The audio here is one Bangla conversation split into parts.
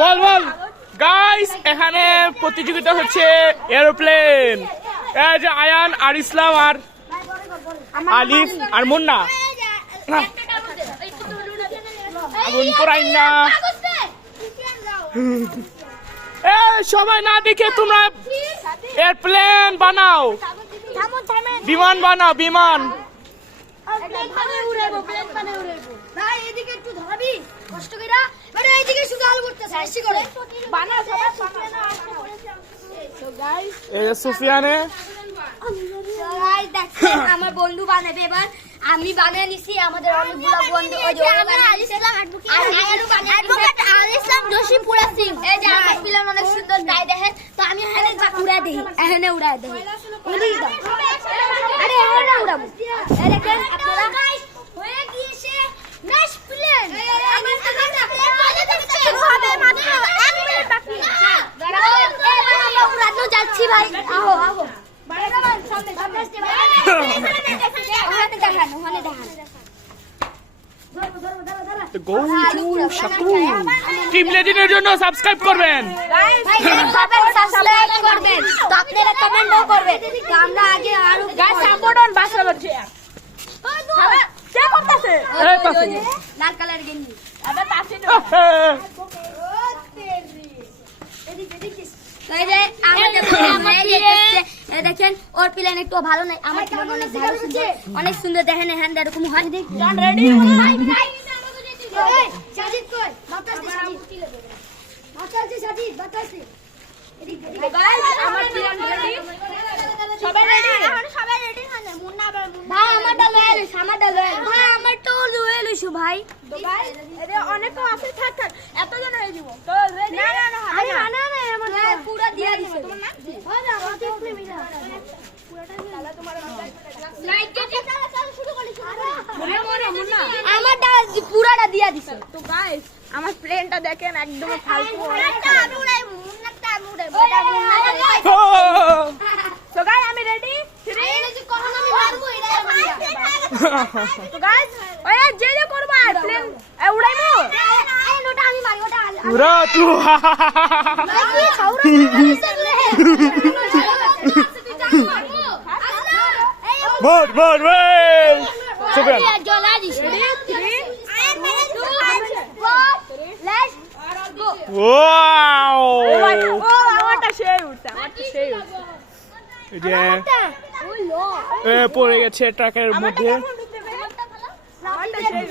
বল বল গাইস, এখানে প্রতিযোগিতা হচ্ছে এরোপ্লেন। এই যে আয়ান আর ইসলাম আর আলিফ আর মুন্না। আগুন পোড়াই না, সবাই না দেখে তোমরা এরোপ্লেন বানাও, বিমান বানাও, বিমান। সুফিয়ানে আমার বন্ধু বানাবে, এবার আমি বানিয়ে নিছি। আমাদের অনেকগুলো বন্ধু অনেক সুন্দর গায়ে দেখেন, তো আমি উড়াই দিই, এখানে উড়াই দিই। আরে এখানে উড়াবো, দেখেন আপনারা হয়ে গিয়েছে নেক্সট প্লেন। উড়ানো যাচ্ছি ভাই, আহো আহো। টিম লেজেন্ডের জন্য সাবস্ক্রাইব করবেন, সাবস্ক্রাইব করবেন, তো আপনারা কমেন্টও করবেন। তো আমরা আগে আরো গাইস সাপোর্ট অন বাসা করছে কে করতেছে লাল কালার গেঞ্জি। আরে তাসি না দেখেন ওর প্লেন একটু ভালো নাই, আমার প্লেন অনেক ভালো, সুন্দর, অনেক সুন্দর। দেখেন হ্যান্ড এরকম হয়। রেডি আমার প্লেন রেডি, সবাই রেডি, সবাই রেডি। ভাই আমারটা লয়ে লইছ, আমারটা লয়ে ভাই, আমারটা লয়ে লইছো ভাই। ভাই এরে অনেক আছে, থাক থাক এত জন হয়ে দিব তো রেডি। না না না আরে না না আমার পুরো দিয়া দিছে তোমার না হয় না, আমাকে একটু মিলা পুরোটা তাহলে তোমার লাইক দিয়ে চালা শুরু করিস। মনে মনে মুন্না আমারটা পুরোটা দিয়া দিছে। তো গাইস আমার প্লেনটা দেখেন একদম ফালতু। মুন্নাটা আমি উড়াই, মুন্নাটা আমি উড়াই, এটা মুন্না। তো গাইস আমি রেডি। এই যে কখন আমি মারবো এটা তো গাইস ওই যে যে করবা প্লেন উড়াইমু, এই নোটা আমি মারি, ওটা পুরা তু কি খাওরা বট বট বট সুফিয়ান জলা দিছে। ওয়াও, ও আমারটা সেই উঠছে, আমারটা সেই উঠছে। এই যে পড়ে গেছে ট্রাকের মধ্যে। আমারটা সেই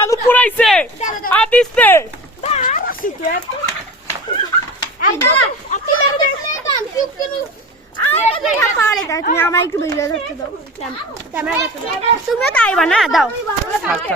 আলু পুরাইছে আর দিচ্ছে। তুমি আমার একটু ভিডিও ধরতে দাও, ক্যামেরা ধরতে দাও। তুমি তো আইবা না, দাও। আচ্ছা